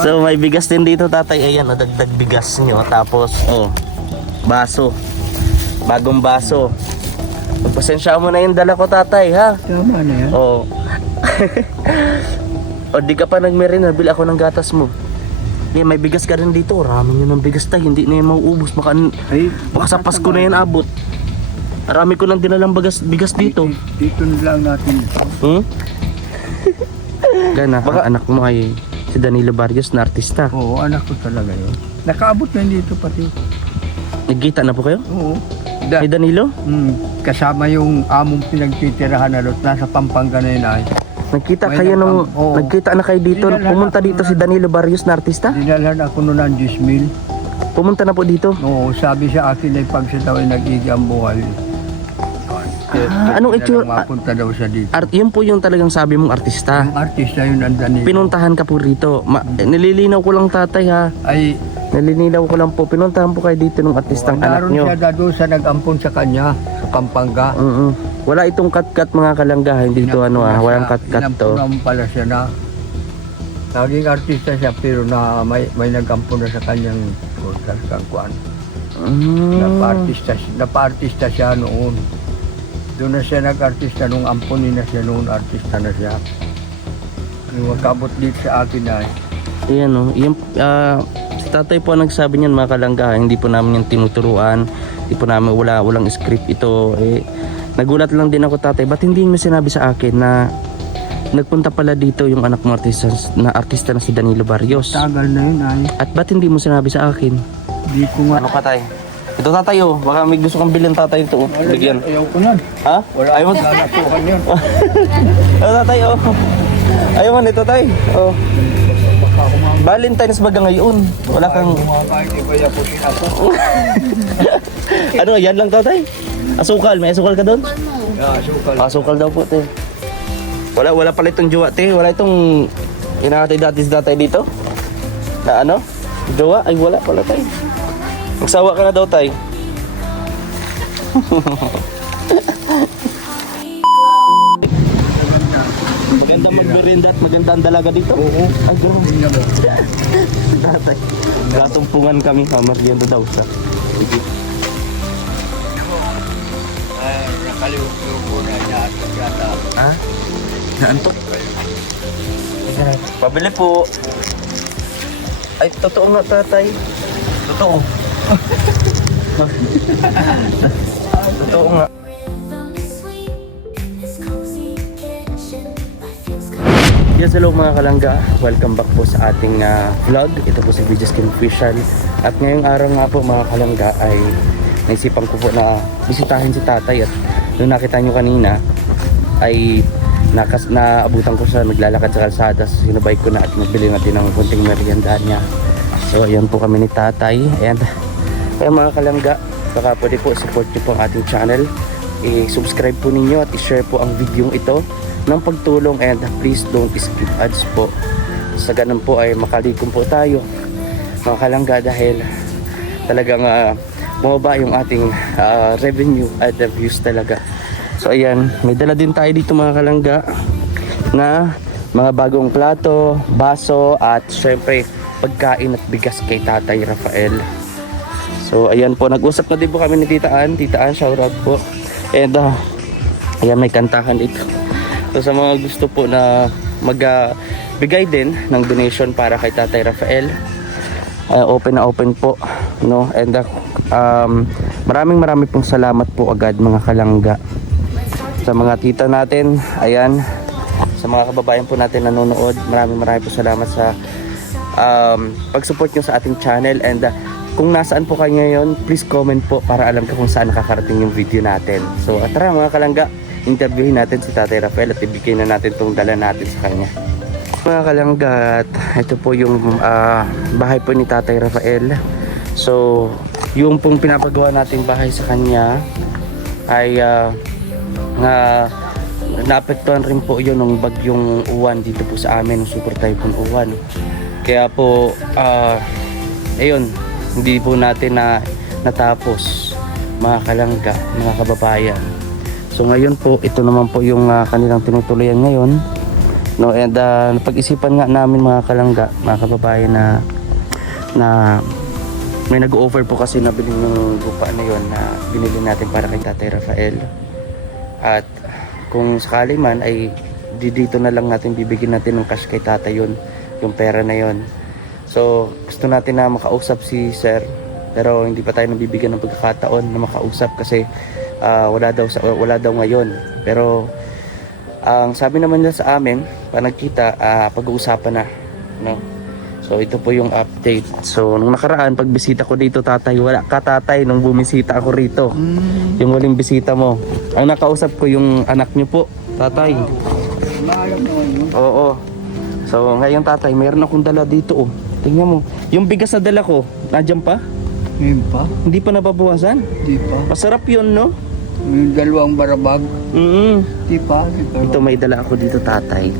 So may bigas din dito tatay. Ayan, dagdag bigas nyo. Tapos baso. Bagong baso. Pagpasensya mo na yung dala ko tatay ha. Tama na yan. O di ka pa nagmerenda, bili ako ng gatas mo. May bigas ka rin dito. Rami nyo ng bigas tayo. Hindi na yung mauubos. Baka sa Pasko na yan abot. Marami ko nang dinalang bigas dito. Dito lang natin. Gana, baka anak mo ay si Danilo Barrios na artista. Oo, anak ko talaga yun. Nakaabot na dito pati. Nagkita na po kayo? Oo. Ni Danilo? Kasama yung among pinagtitirahan na doon. Nasa Pampanga na yun ay. Nagkita kayo nung, nagkita na kayo dito. Pumunta dito si Danilo Barrios na artista? Dinalhan ako noon ng 10,000. Pumunta na po dito? Oo, sabi sa akin ay pag siya daw ay nag-igang buhay. Anong itsura? Mapunta daw siya dito. Yun po yung talagang sabi mong artista. Yung artista yun ang Danilo. Pinuntahan ka po rito. Nililinaw ko lang tatay ha. Ay, nililinaw ko lang po. Pinuntahan po kayo dito ng artistang anak naroon nyo. siya doon sa nag-ampon sa kanya, sa Pampanga. Wala itong kat-kat mga kalangga. Hindi to walang kat-kat to. Inampon pala siya na. Naging artista siya pero na may nag-ampon na sa kanyang kuan. Napa-artista siya noon. Doon na siya nag-artista nung amponin na siya noon, artista na siya. Yung makabot dito sa akin ay. Ayan o, si tatay po nagsabi niyan mga kalangga, hindi po namin yung tinuturuan, hindi po namin walang script ito. Nagulat lang din ako tatay, ba't hindi mo sinabi sa akin na nagpunta pala dito yung anak mo artista na si Danilo Barrios? Tagal na yun ay. At ba't hindi mo sinabi sa akin? Hindi ko nga. Ano ka tay? Ito tatay baka may gusto kang bilhin tatay ito. Bigyan. Ayaw ko nun. Ha? Wala Ayaw mo? nasukan yun. Ano tatay Ayaw mo nito tay. Valentine's baga ngayon. Wala kang... Ano, yan lang tatay? Asukal, may asukal ka doon? Asukal. Asukal daw po tay. Wala pala itong jowa tay. Wala itong inakatay dati sa tatay dito? Na ano? Jowa? Ay wala pala tay. Magsawa ka na daw tay. Maganda magmerinda at maganda ang dalaga dito. Oo. Ay grabe. Tatay. Gatumpungan kami merienda daw sa. Nakalimutan ko na yata. Ha? Naantok? Pabili po. Ay totoo nga tatay. Totoo. Totoo nga. Yes, hello mga kalangga. Welcome back po sa ating vlog. Ito po si VJ Skin Official. At ngayong araw nga po mga kalangga ay naisipan ko po na bisitahin si tatay. At nung nakita nyo kanina ay naabutan ko siya naglalakad sa kalsada. Sinabay ko na at nagbili natin ng konting merienda niya. So ayan po kami ni tatay. Ayan mga kalangga, baka pwede po support nyo po ang ating channel. I-subscribe po ninyo at i-share po ang video ito ng pagtulong, and please don't skip ads po. Sa ganun po ay makalikom po tayo mga kalangga dahil talagang bumaba yung ating revenue at views talaga. So ayan, may dala din tayo dito mga kalangga na mga bagong plato, baso at syempre pagkain at bigas kay Tatay Rafael. So ayan po, nag-usap na din po kami ni Tita Ann, shoutout po. And ayan, may kantahan dito. So sa mga gusto po na magbigay din ng donation para kay Tatay Rafael, open na open po, no? And maraming pong salamat po agad mga kalangga sa mga tita natin. Ayan, sa mga kababayan po natin nanonood, maraming po salamat sa pag-support nyo sa ating channel. And kung nasaan po kayo ngayon, please comment po para alam ko kung saan nakakarating yung video natin. So tara mga kalangga, interviewin natin si Tatay Rafael at ibigay na natin itong dala natin sa kanya. Mga kalangga, ito po yung bahay po ni Tatay Rafael. So yung pong pinapagawa nating bahay sa kanya ay naapektuhan rin po yun ng bagyong Uwan dito po sa amin, Super Typhoon Uwan. Kaya po ayun, hindi po natin natapos mga kalangga, mga kababayan. So ngayon po, ito naman po yung kanilang tinutuloyan ngayon No, and napag-isipan nga namin mga kalangga, mga kababayan na may nag-offer po kasi na bilhin ng lupa na yon na binili natin para kay Tatay Rafael. At kung sakali man ay dito na lang natin bibigyan natin ng cash kay Tatay yon, yung pera na yon. So gusto natin na makausap si Sir, pero hindi pa tayo nabibigyan ng pagkakataon na makausap kasi wala daw ngayon. Pero ang sabi naman niya sa amin, pag nagkita, pag-uusapan na, no? So ito po yung update. So nung nakaraan, pag bisita ko dito, Tatay, wala ka, Tatay, nung bumisita ako rito. Yung huling bisita mo. Ang nakausap ko yung anak niyo po, Tatay. Maalam naman yun. Oo. So ngayon, Tatay, mayroon akong dala dito, oh. Tingnan mo. Yung bigas na dala ko, nandiyan pa? Ngayon pa? Hindi pa nababawasan? Di pa. Masarap yun, no? Yung dalawang barabag? Di pa. Ito, may dala ako dito, Tatay.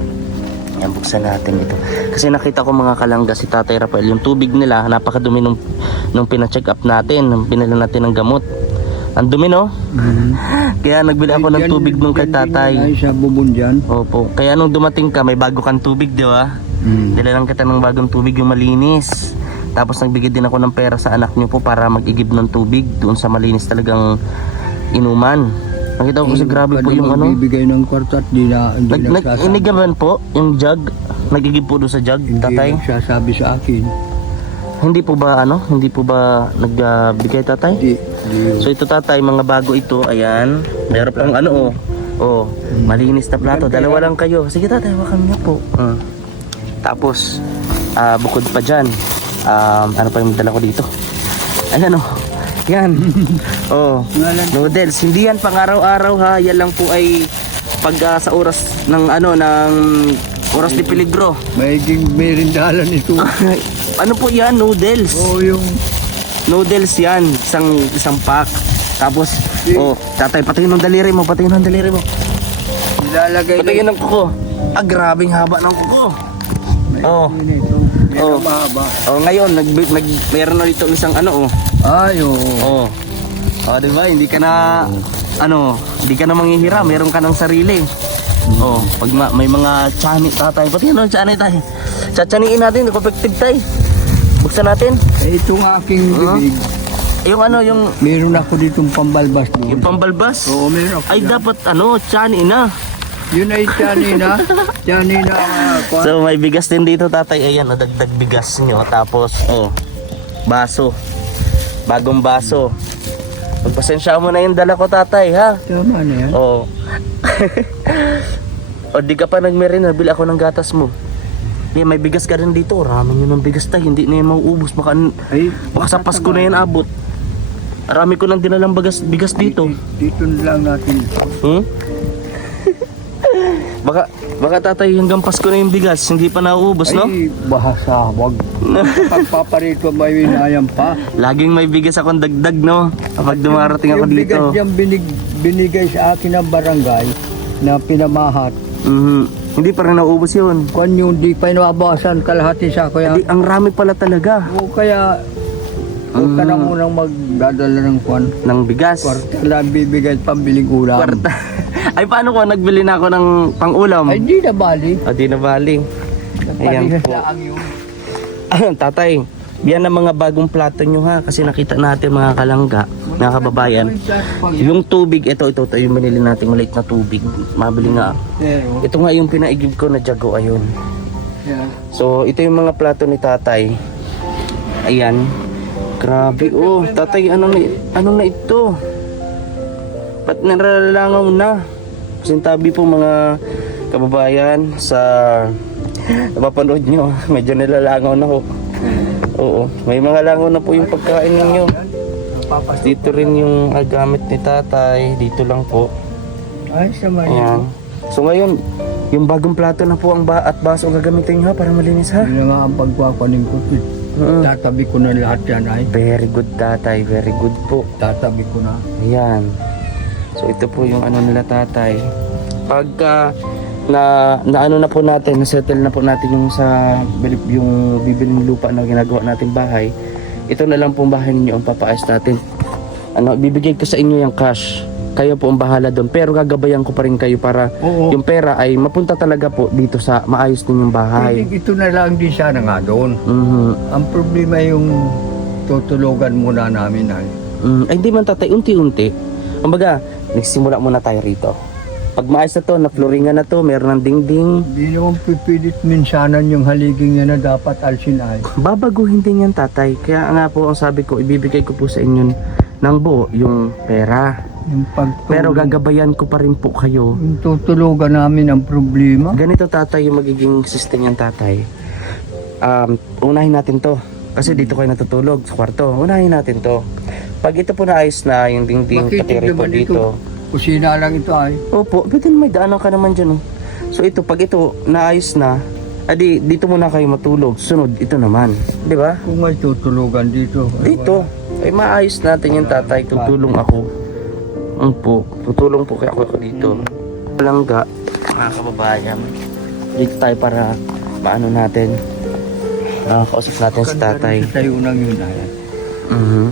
Yan, buksan natin ito. Kasi nakita ko mga kalangga si Tatay Rafael, yung tubig nila, napakadumi nung pina-check up natin, nung pinala natin ng gamot. Ang dumi, no? Kaya nagbili ako ng tubig nung kay Tatay. Ay, sa bubon dyan. Opo. Kaya nung dumating ka, may bago kang tubig, di ba? Dala lang kita ng bagong tubig, yung malinis. Tapos nagbigay din ako ng pera sa anak niyo po para mag-igib ng tubig doon sa malinis talagang inuman. Nakita ko kasi grabe po yung ano. Bibigay ng kwarto at di na nagsasabi. Inigaban po yung jug. Nagigib po doon sa jug, Hindi Tatay. nagsasabi sa akin. Hindi po ba Hindi po ba nagbigay, Tatay? Di. So ito, Tatay, mga bago ito. Ayan. Meron pang ano, oh. Oh, malinis na plato. Dalawa lang kayo. Sige, Tatay, wakan niyo po. Tapos bukod pa dyan, ano pa yung dala ko dito? Ayan, oh. Yan. Oh, noodles. Hindi yan pang araw-araw, ha. Yan lang po ay pag sa oras ng oras ni peligro. Mayiging merindalan ito. Ano po yan? Noodles. Oo, yung Noodles yan. Isang pack. Tapos, Tatay, patayin ng daliri mo. nilalagay Patayin ng kuko. Grabing haba ng kuko. Oh. Oh. Mahaba. Oh, ngayon, meron na dito isang ano, oh. Ay, oo. Oh. Oh, di ba? Hindi ka na manghihirap, meron ka ng sarili. Oh, pag may mga tsani, Tatay, pati ano tsani tayo. Tsatsaniin natin, effective tayo. Buksan natin. Itong aking bibig. Yung ano, yung Meron ako ditong pambalbas doon. yung pambalbas. Oo, meron ako. Ay, yan. dapat tsani na. Yun ay tiyani na. Tiyani na. So, may bigas din dito, Tatay. Ayan, dagdag bigas nyo. Tapos, baso. Bagong baso. Pagpasensya mo na yung dala ko, Tatay, ha? Tama na yan. Oo. O di ka pa nagmerenda, bili ako ng gatas mo. May bigas ka rin dito. Rami nyo ng bigas, Tay. Hindi na yan mauubos. Baka sa Pasko na yan abot. Rami ko nang dinalang bigas dito. Dito na lang natin. Baka, Tatay, hanggang Pasko na yung bigas. Hindi pa nauubos, no? Ay, bahasa. Wag. Pagpaparito may winayang pa. Laging may bigas akong dagdag, no? Kapag dumarating ako yung dito. bigas niyang binigay sa akin ng barangay na pinamahat. Hindi pa rin nauubos yun. Kung yung di pa inabawasan kalahati sa kaya. Ang rami pala talaga. O kaya huwag ka na munang magdadala ng kwan. Ng bigas. Kwarta lang bibigay pambiling ulam. Kwarta. Ay, paano ko nagbili na ako ng pang-ulam? Ay di na bali. Di na bali. Ayan Parehas po. lang yun. Tatay, yan ang mga bagong plato nyo, ha? Kasi nakita natin mga kalangga, mga kababayan. Yung tubig, ito yung binili natin maliit na tubig. Mabili nga. Pero, Ito nga yung pinaigib ko na jago, ayun. yan. So, ito yung mga plato ni Tatay. Ayan. Grabe, oh. Tatay, ano na ito? Ba't naralangaw na? Sintabi po mga kababayan sa napapanood nyo. Medyo nilalangaw na ho. Oo. May mga langaw na po yung pagkain ninyo. Dito rin yung gamit ni Tatay. Dito lang po. Ay, sama Ayan. So ngayon, yung bagong plato na po at baso ang gagamitin nyo, ha, para malinis, ha? Yun na nga ang pagkwakunin ko. Tatabi ko na lahat yan ay. Very good, Tatay. Very good po. Tatabi ko na. Ayan. So ito po yung ano nila, Tatay. Pagka ano na po natin, na-settle na po natin yung yung bibiling lupa na ginagawa natin bahay, ito na lang pong bahay ninyo ang papaayos natin. Bibigay ko sa inyo yung cash Kayo po ang bahala doon. Pero gagabayan ko pa rin kayo para Oo. yung pera ay mapunta talaga po dito sa maayos ninyong bahay. Pwede ito na lang din sana nga doon. Mhm. Ang problema yung tutulugan muna namin ay. Ay, hindi man tatay, unti-unti. Kumbaga, nagsimula muna tayo rito. Pag maayos na to, na-flooringan na to, meron ng dingding, Hindi naman pipilit minsanan yung haliging yan na dapat alsin ay. babaguhin din yan tatay. Kaya nga po ang sabi ko, ibibigay ko po sa inyo ng buo yung pera. Yung pagtulong. Pero gagabayan ko pa rin po kayo. Yung tutulugan namin ang problema. Ganito tatay yung magiging system yan tatay. Unahin natin to. Kasi dito kayo natutulog sa kwarto. Unahin natin to. Pag ito po naayos na yung dingding Bakit pati rin po naman dito. Kusina lang ito ay. Opo, pwede may daanan ka naman dyan. Oh. So ito, pag ito naayos na, adi dito muna kayo matulog. Sunod, ito naman. Di ba? Kung may tutulugan dito. ay Dito, ay maayos natin yung tatay. Tutulong ako. Po, tutulong po kaya ako dito. Palangga, mga kababayan. Dito tayo para paano natin. Kausap natin si tatay. Sa tayo nang yun ay. Mhm.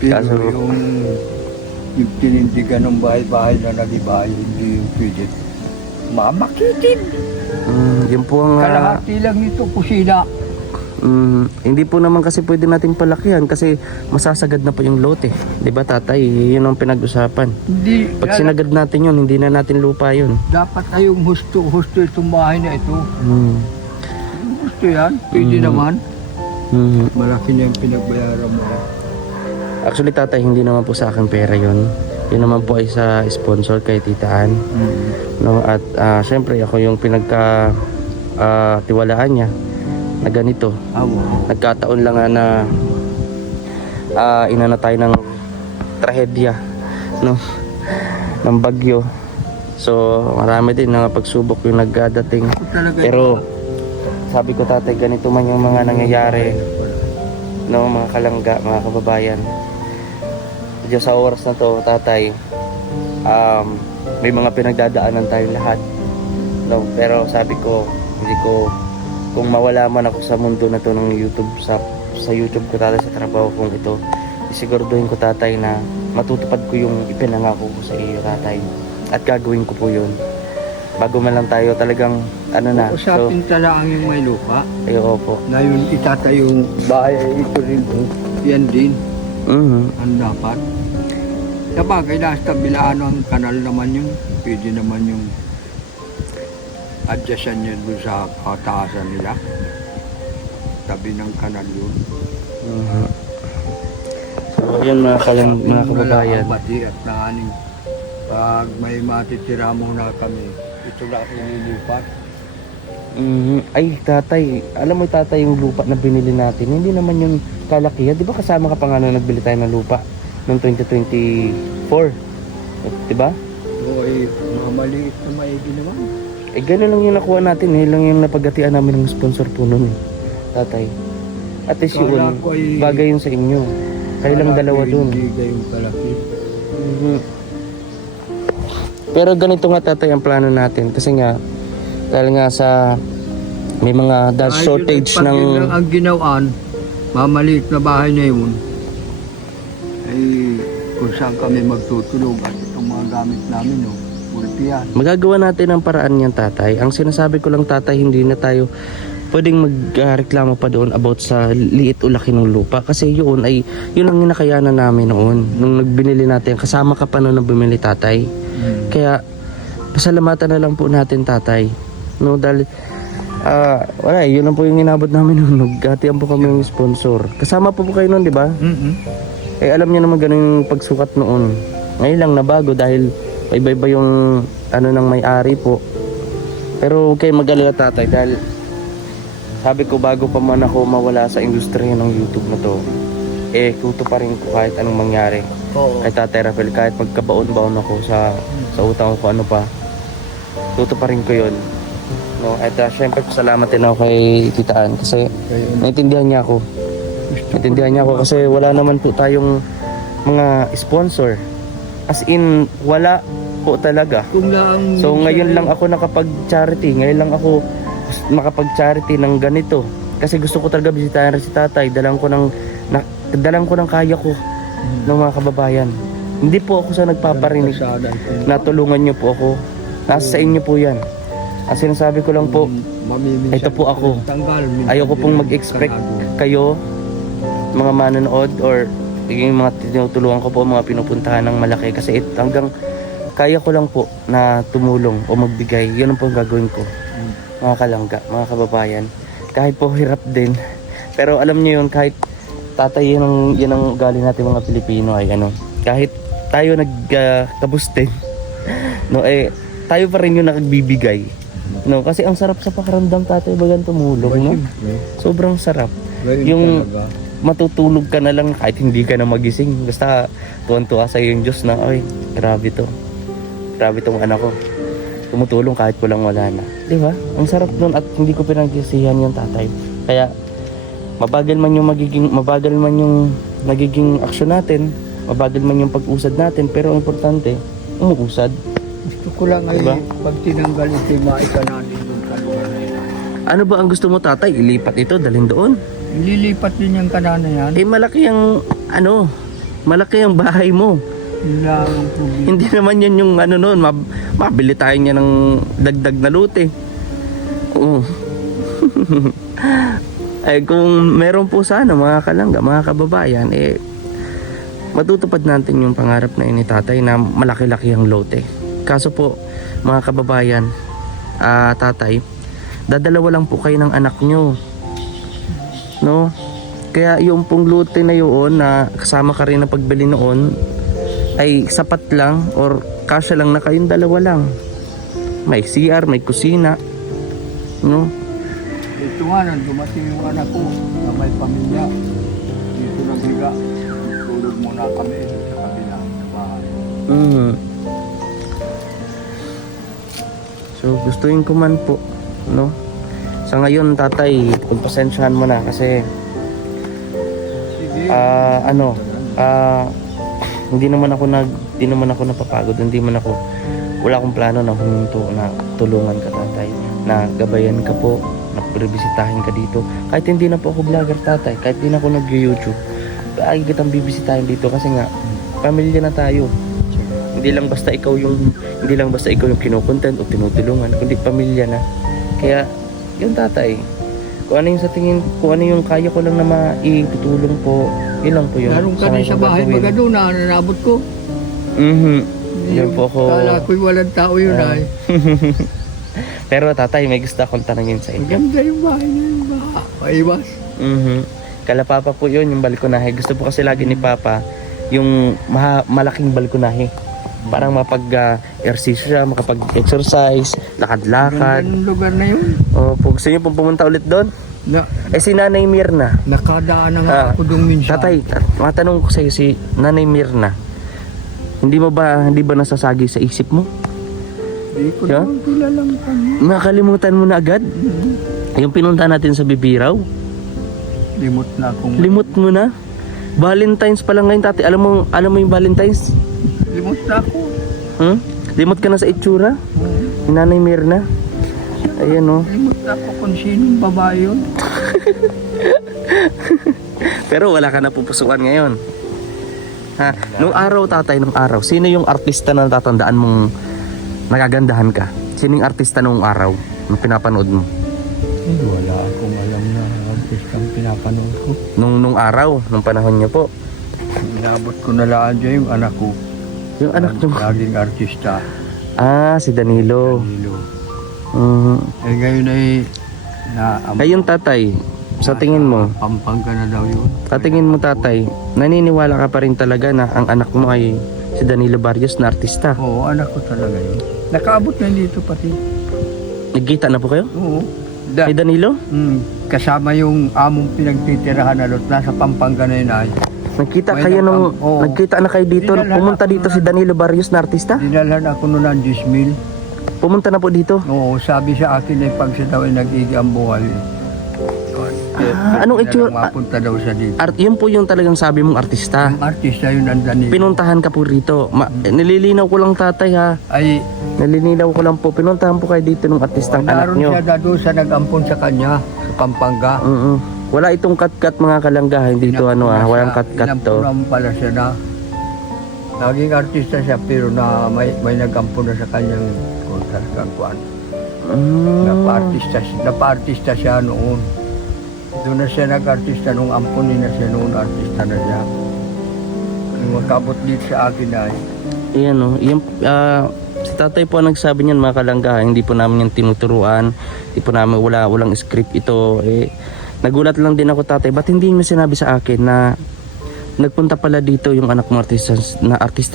Pero Kaso- yung tinindigan ng bahay-bahay na nagibahay, hindi yung pwede. Mamakitin. Yun po ang Kalahati lang ito, kusina. hindi po naman kasi pwede nating palakihan kasi masasagad na po yung lote. 'Di ba tatay? Yun ang pinag-usapan. Hindi, Pag sinagad natin yun, hindi na natin lupa yun. dapat ay yung husto itong bahay na ito. Mm. Yung husto yan, pwede naman. Mm. Malaki na yung pinagbayaran mo. Actually tatay, hindi naman po sa akin pera yun. Yun naman po ay sa sponsor kay Titaan. No? At syempre ako yung pinagka tiwalaan niya na ganito. Awo. Nagkataon lang nga na inana tayo ng trahedya, no? Ng bagyo. So marami din na pagsubok yung nagdadating. Pero sabi ko tatay, ganito man yung mga nangyayari, no, mga kalangga, mga kababayan. Diyan sa oras na to tatay, may mga pinagdadaanan tayong lahat, no? Pero sabi ko, hindi ko, kung mawala man ako sa mundo na to ng YouTube, sa YouTube ko tatay, sa trabaho kong ito, isiguraduhin ko tatay na matutupad ko yung ipinangako ko sa iyo tatay, at gagawin ko po yun bago man lang tayo talagang na. Usapin talaang yung may lupa. Ayo po. Na yun itatayo yung bahay ay ito rin. Yan din ang dapat. Sabagay, nasa bilaan ng kanal naman yun. Pwede naman yung adjacent yun dun sa kataasan nila. Tabi ng kanal yun. So yun mga kababayan. Bati at naaning. Pag may matitira muna kami, ito na ang nilipat. Ay tatay, alam mo tatay, yung lupa na binili natin, hindi naman yung kalakihan. Di ba kasama ka pa nga nung nagbili tayo ng lupa noong 2024? Di ba? Oo, maliit na maigi naman. Eh gano'n lang yung nakuha natin, lang yung napagatian namin ng sponsor po nun tatay. At least Kala yun, ko ay- bagay yun sa inyo. Kayo lang dalawa dun. Hindi kayong kalaki. Pero ganito nga tatay ang plano natin, kasi nga dahil nga sa may mga shortage Pag ng yun lang ang ginawaan, mamaliit na bahay na yun, ay kung saan kami magtutulog at itong mga gamit namin, no, multiyan. magagawa natin ang paraan yan tatay. Ang sinasabi ko lang tatay, hindi na tayo pwedeng magreklamo pa doon about sa liit o laki ng lupa, kasi yun ay yun ang nakayanan namin noon nung nagbinili natin. Kasama ka pa noon na bumili tatay. Kaya pasalamatan na lang po natin tatay, no, dahil wala, yun lang po yung inabot namin noon. Naghatian po kami ng sponsor. Kasama po kayo noon, di ba? Eh alam niyo naman ganun yung pagsukat noon. Ngayon lang nabago dahil iba-iba yung ng may-ari po. Pero okay, mag-alala tatay, dahil sabi ko bago pa man ako mawala sa industriya ng YouTube na to, eh tuto pa rin ko kahit anong mangyari. Oo. Kay Tatay Rafael, kahit magkabaon-baon ako sa utang ko ano pa, tuto pa rin ko yun, no? At syempre salamat din ako kay Titaan kasi naintindihan niya ako. Kasi wala naman po tayong mga sponsor, as in wala po talaga. So ngayon lang ako nakapag-charity, ngayon lang ako makapag-charity ng ganito, kasi gusto ko talaga bisitahin si tatay. Dalang ko ng kaya ko ng mga kababayan, Hindi po ako sa nagpaparinig. Natulungan niyo po ako. Nasa sa inyo po yan. Ang sinasabi ko lang po, ito po ako. Ayoko pong mag-expect kayo, mga manonood or yung mga tinutulungan ko po, mga pinupuntahan ng malaki. Kasi hanggang kaya ko lang po na tumulong o magbigay. Yun ang po ang gagawin ko. Mga kalangga, mga kababayan. Kahit po hirap din. Pero alam niyo yun, kahit tatay, yan ang ugali natin mga Pilipino ay ano. Kahit tayo nagkabustin, no, tayo pa rin yung nakagbibigay. No, kasi ang sarap sa pakiramdam tatay bagang tumulong, no? Sobrang sarap. Yung matutulog ka na lang kahit hindi ka na magising. Basta tuwan-tuwa sa yung Diyos na, ay, grabe to. Grabe tong anak ko. Tumutulong kahit walang wala na. Di ba? Ang sarap nun at hindi ko pinagsisihan yung tatay. Kaya mabagal man yung nagiging aksyon natin, mabagal man yung pag-usad natin, pero ang importante, umuusad. Gusto ko lang ay Diba? pag tinanggal ito, maika natin doon sa lugar na yan. Ano ba ang gusto mo tatay? Ilipat ito, dalhin doon. Lilipat din yung kanana yan. Malaki ang bahay mo. Yun lang ang problema. Hindi naman yan yung noon, mabili tayo niya ng dagdag na lote. Oo. Kung meron po sana mga kalangga, mga kababayan, matutupad natin yung pangarap na ini tatay na malaki-laki ang lote. Kaso po, mga kababayan, tatay, dadalawa lang po kayo ng anak nyo. No? Kaya yung pong lote na yun na kasama ka rin na pagbili noon ay sapat lang or kasya lang na kayong dalawa lang. May CR, may kusina. No? Ito nga, nang dumating yung anak ko na may pamilya. Dito naghiga. Tulog muna kami sa kabila sa bahay. So gustuin ko man po, no? Sa ngayon tatay, pagpasensyahan mo na kasi Sige. hindi naman ako napapagod, wala akong plano na huminto na tulungan ka tatay, na gabayan ka po, na bibisitahin ka dito. Kahit hindi na po ako vlogger tatay, kahit hindi na ako nag-YouTube, ay kitang bibisitahin dito kasi nga pamilya na tayo. Hindi lang basta ikaw yung kinukontent o tinutulungan, kundi pamilya na. Kaya yun tatay, kung ano yung kaya ko lang na maitutulong po, yun lang po yun. Larong ka rin sa bahay, baga doon na nanabot ko. Yun po ako. Kala ko'y walang tao yun ay. Pero tatay, may gusto akong tanongin sa inyo. Ganda yung bahay na yun ba? Maiwas. Kala Papa po yun, yung balkonahe. Gusto po kasi lagi ni Papa yung malaking balkonahe. Parang mapag-exercise siya, makapag-exercise, lakad-lakad. Ganda yung lugar na yun. Opo, gusto niyo pong pumunta ulit doon? Si Nanay Mirna. Nakadaan na nga ako doon minsan. Tatay, matanong ko sa iyo, si Nanay Mirna, hindi ba nasasagi sa isip mo? Hindi ko Yeah? naman kilalang kanya. Nakalimutan mo na agad? Yung pinunta natin sa Bibiraw? Limot na akong... Limot mo na? Valentine's pa lang ngayon, tatay. Alam mo yung Valentine's? Limot na ako. Limot ka na sa itsura? Ni Nanay Mirna? Ayan o. Limot na ako kung sinong babae yun. Pero wala ka na pupusukan ngayon. Ha? Nung araw tatay, sino yung artista na natatandaan mong nagagandahan ka? Sino yung artista nung araw na pinapanood mo? Wala akong alam na artista ang pinapanood ko. Nung araw, nung panahon niyo po. Inabot ko na lang dyan yung anak ko. Yung anak niyo. Laging artista. Si Danilo. Danilo. Ngayon ay Ngayon tatay, sa tingin mo, Pampanga na daw yun. sa tingin mo tatay, naniniwala ka pa rin talaga na ang anak mo ay si Danilo Barrios na artista? Oo, anak ko talaga yun. Nakaabot na dito pati. Nagkita na po kayo? Oo. Kay Danilo? Kasama yung among pinagtitirahan na lot. Nasa Pampanga na yun ay. Nagkita May kayo nung, oo. nagkita na kayo dito, Dinala pumunta ako dito na- si Danilo Barrios na artista? Dinalhan ako noon ng 10,000. Pumunta na po dito? Oo, sabi sa akin ay pag siya daw ay nag-iigang buhay. Anong itsura? Mapunta daw siya dito. Yun po yung talagang sabi mong artista. Ang artista yun ang Danilo. Pinuntahan ka po rito. Nililinaw ko lang tatay ha. Ay, Nililinaw ko lang po. Pinuntahan po kayo dito ng artistang anak naroon nyo. siya doon sa nag-ampon sa kanya, sa Pampanga. Wala itong kat-kat mga kalanggahan dito. Walang kat-kat to. Inampunan pala siya na. Naging artista siya pero na may nag-ampun na sa kanyang kuan. Napa-artista siya noon. Doon na siya nag-artista nung ampunin na siya noon, artista na siya. Nung magkabot dito sa akin ay, Ayan o. Si tatay po ang nagsabi niyan mga kalangga. Hindi po namin yung tinuturuan. Hindi po namin walang script ito. Nagulat lang din ako tatay. Ba't hindi mo sinabi sa akin na nagpunta pala dito yung anak mo artista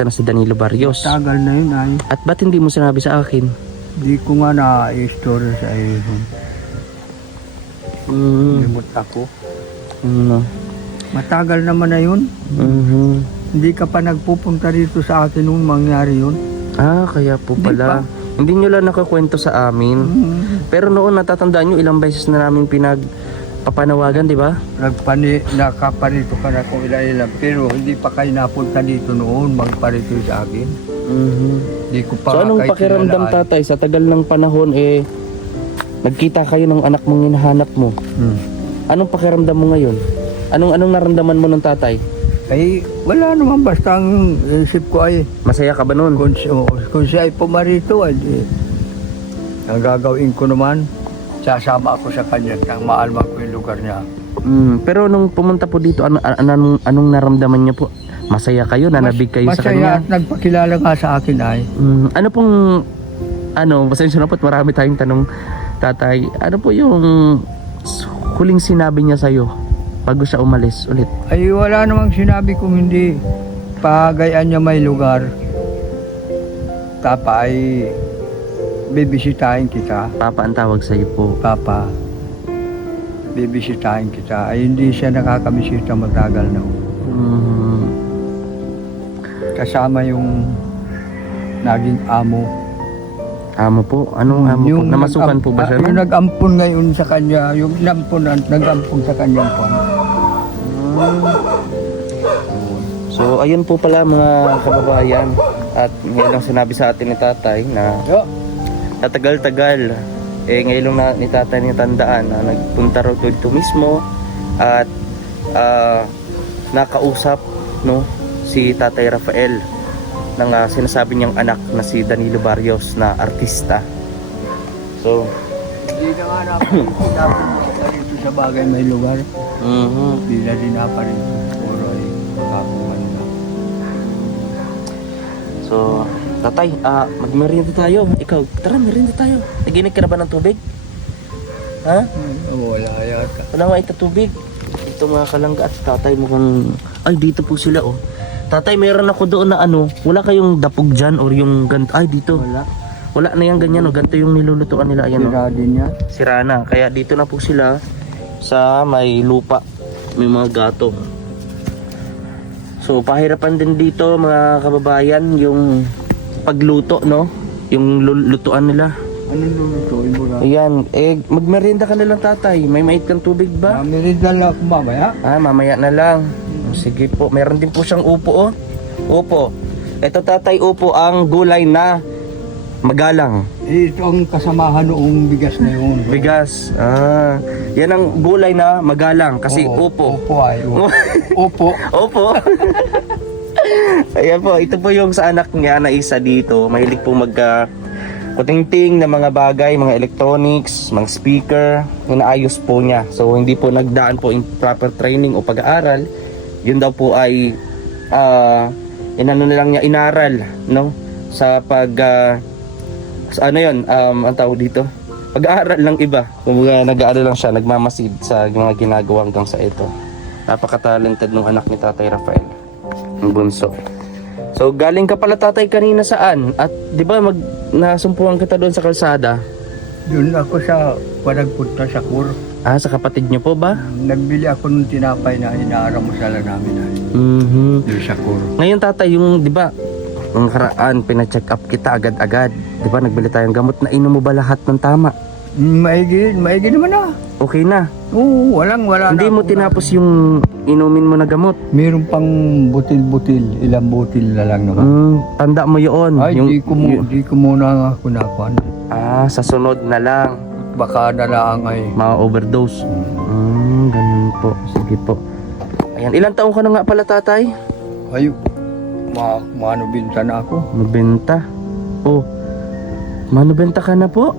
na si Danilo Barrios? tagal na yun ay. At ba't hindi mo sinabi sa akin? Di ko nga na-story sa iyo. Limot ako. No. Matagal naman na yun. Hindi ka pa nagpupunta dito sa akin nung mangyari yun. Kaya po Hindi pala. pa. Hindi nyo lang nakakwento sa amin. Pero noon natatandaan nyo ilang beses na namin pinagpapanawagan, di ba? Nakaparito ka na kung ilan. Pero hindi pa kayo napunta dito noon magparito sa akin. Hindi ko pa So anong kayo pakiramdam kinalaan. tatay sa tagal ng panahon nagkita kayo ng anak mong hinahanap mo? Anong pakiramdam mo ngayon? Anong naramdaman mo ng tatay? Ay, wala naman. Basta ang isip ko ay Masaya ka ba noon? kung siya ay pumarito ay ang gagawin ko naman, sasama ako sa kanya nang maalman ko yung lugar niya. Pero nung pumunta po dito, anong naramdaman niyo po? Masaya kayo? Nanabig kayo sa Masaya kanya? at nagpakilala ka sa akin ay. Ano pong pasensya na po at marami tayong tanong tatay. Ano po yung huling sinabi niya sa'yo bago siya umalis ulit? Ay wala namang sinabi kung hindi pagayaan niya may lugar. Papa ay bibisitahin kita. Papa ang tawag sa'yo po. Papa, bibisitahin kita. Ay hindi siya nakakabisita matagal na. Kasama yung naging amo. Amo po? Anong amo po? Namasukan po ba siya? Yung nag-ampun ngayon sa kanya, yung nag-ampun sa kanyang pon. So ayun po pala mga kababayan. At ngayon lang sinabi sa atin ni tatay na tatagal-tagal ngayon lang ni tatay nitandaan na nagpunta raw dito mismo at nakausap si Tatay Rafael ng sinasabi niyang anak na si Danilo Barrios na artista. So Hindi na nga naparito sa bagay may lugar. Hindi na din naparito. Puro ay makakuman na. So tatay, magmerienda tayo. Ikaw, tara merienda tayo. Naginig ka na ba ng tubig? Ha? Wala yata. Wala nga ito tubig. Ito mga kalangga at tatay mukhang... Ay, dito po sila oh. Tatay, meron ako doon na wala kayong dapog dyan or yung ay dito. Wala na yan ganyan ganito yung nilulutuan nila. Ayan Sira din niya. Sira na. Kaya dito na po sila sa may lupa. May mga gato. So, pahirapan din dito mga kababayan yung pagluto, yung lutuan nila. Anong lulutuin mo na? Ayan, magmerienda ka na lang tatay. May mait kang tubig ba? Merienda lang ako mamaya. Mamaya na lang. Sige po, meron din po siyang upo Upo. Ito tatay, upo ang gulay na magalang. Ito ang kasamahan noong bigas na yun. Bigas. Yan ang gulay na magalang kasi upo. Upo ay. Upo. Opo. Ayan po, ito po yung sa anak niya na isa dito. Mahilig po kutingting na mga bagay, mga electronics, mga speaker, inaayos po niya. So hindi po nagdaan po in proper training o pag-aaral. Yun daw po ay inaral, sa ang tawag dito, pag-aaral ng iba. Kung nag-aaral lang siya, nagmamasid sa mga ginagawa hanggang sa ito. Napaka-talented ng anak ni Tatay Rafael, ang bunso. So galing ka pala tatay kanina saan? At di ba nasumpuan kita doon sa kalsada? Doon ako sa panagpunta sa kur. Sa kapatid niyo po ba? Nagbili ako ng tinapay na inaaramusala namin ay. Doon sa kur. Ngayon tatay, yung di ba ang karaan pina-check up kita agad-agad. Di ba nagbili tayong gamot, na inom mo ba lahat ng tama? Maigi naman na. Okay na. Oo, wala Hindi na mo akong tinapos yung inumin mo na gamot. Meron pang butil-butil, ilang butil na lang naman. Tanda mo yun. Ay, di ko muna ako nakuha. Sa sunod na lang. Baka nalaang ay. Ma-overdose. Ganun po. Sige po. Ayan, ilang taon ka na nga pala tatay? Ay, manubinta na ako. Mabenta. Oh, manubenta ka na po?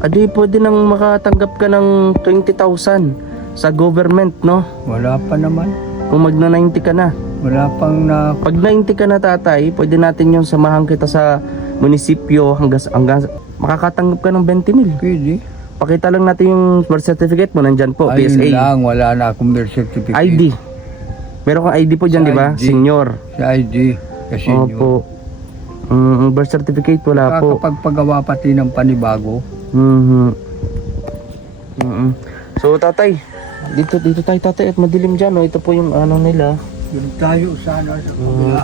Adi, pwede nang makatanggap ka ng 20,000 sa government, no? Wala pa naman. Kung magna 90 ka na. Wala pang na... Pag 90 ka na, tatay, pwede natin yung samahan kita sa munisipyo hanggang makakatanggap ka ng 20 mil. Pwede. Pakita lang natin yung birth certificate mo, nandyan po, Ayun PSA. lang, wala na akong birth certificate. ID. Meron kang ID po dyan, Sa di ba? ID. Senior. Sa ID. Kasi Opo. Birth certificate wala po. Kakapagpagawa pati ng panibago. So, tatay, dito tayo, tatay, at madilim dyan, no? Ito po yung ano nila. Doon tayo sana sa kabila.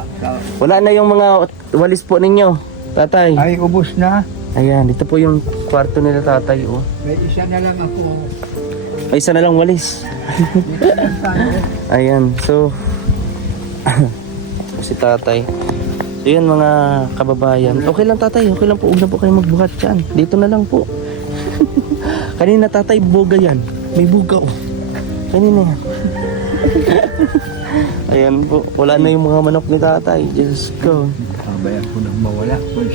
Wala na yung mga walis po ninyo, tatay. Ay, ubos na. Ayan, ito po yung kwarto nila, tatay, oh. May isa na lang ako. May isa na lang walis. Dito lang tayo. Ayan, so si tatay. So yun mga kababayan. Okay lang, tatay, okay lang po. Huwag na po kayo magbuhat dyan. Dito na lang po. Kanina, tatay, buga yan. May buga, oh. Kanina yan. Ayan po, wala na yung mga manok ni tatay. Diyos ko. Kabayan ko nang mawala. Kung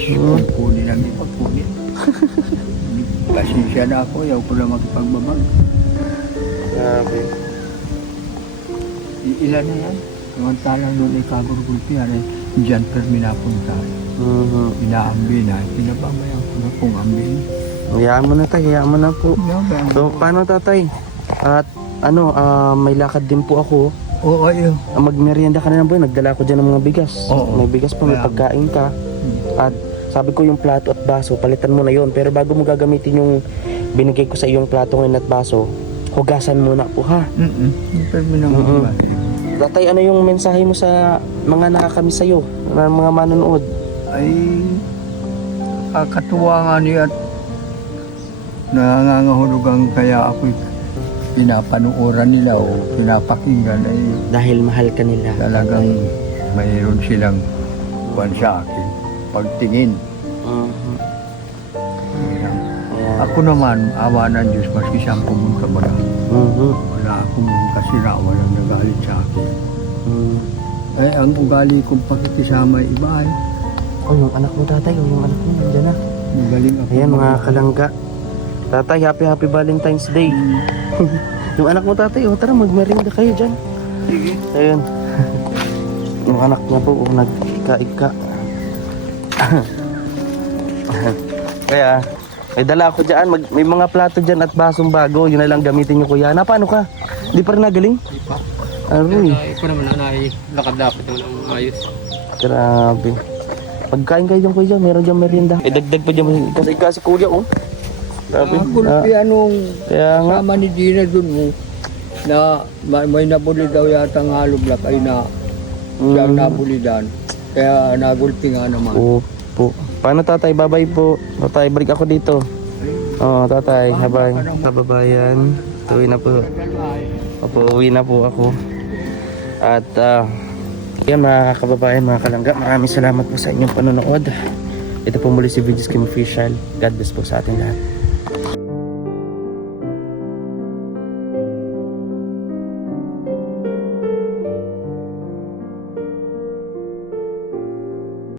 kunin ang ipagkunin. Pasensya na ako. Ayaw ko na magpagbabag. Grabe. Ilan na yan? Samantalang doon ay kagurgulpi. Diyan per minapunta. Inaambi na. Pinababayan ko na kung ambi. Hayaan mo na, tay. Hayaan mo na po. So, paano, tatay? At ano, may lakad din po ako. Oo, ayun. Magmerienda ka na lang po. Nagdala ko dyan ng mga bigas. Oo. May bigas pa, may Kaya- pagkain ka. At sabi ko yung plato at baso, palitan mo na yon. Pero bago mo gagamitin yung binigay ko sa iyong plato ngayon at baso, hugasan muna po, ha? Per minapunta. Tatay, ano yung mensahe mo sa mga nakakamiss sa'yo, mga manonood? Ay kakatuwa nga niya at nangangahulugan kaya ako'y pinapanuoran nila o pinapakinggan ay Dahil mahal ka nila. talagang mayroon silang buwan sa akin. Pagtingin. Mhm. Ayan. Ayan. Ako naman, awa ng Diyos, maski siyang pumunta mo lang. Mhm. Wala akong kasira, walang nagalit sa akin. Mhm. Eh, ang ugali kong pakikisama ay iba ay Oh, yung anak mo, tatay. Oh, yung anak mo, nandiyan na. magaling ako. Ayan, mga kalangga. Tatay, happy Valentine's Day. Yung anak mo, tatay, oh, tara, magmerienda kayo dyan. Sige. Ayun. Yung anak niya po, oh, nagka-ika. Kaya, may dala ako dyan. May mga plato dyan at basong bago. Yun na lang gamitin nyo, kuya. Na, paano ka? Hindi pa rin nagaling? Aroy. Ikaw naman na lakad dapat naman ang ayos. Grabe. Pagkain kayo dyan, kuya. Meron dyan merienda. Dagdag pa dyan. Kasi kuya, oh. Grabe. Gulpi anong Kaya nga. sama ni Dina dun mo na may nabuli daw yata ng haloblak ay na siyang nabulidan. Kaya nagulpi nga naman. Opo. Paano, tatay? Babay po. Tatay, balik ako dito. Oo, tatay. Habay. Kababayan. Tuwi na po. Uwi na po ako. At yan mga kababayan, mga kalangga, maraming salamat po sa inyong panonood. Ito po muli si Vidges Kim Official. God bless po sa ating lahat.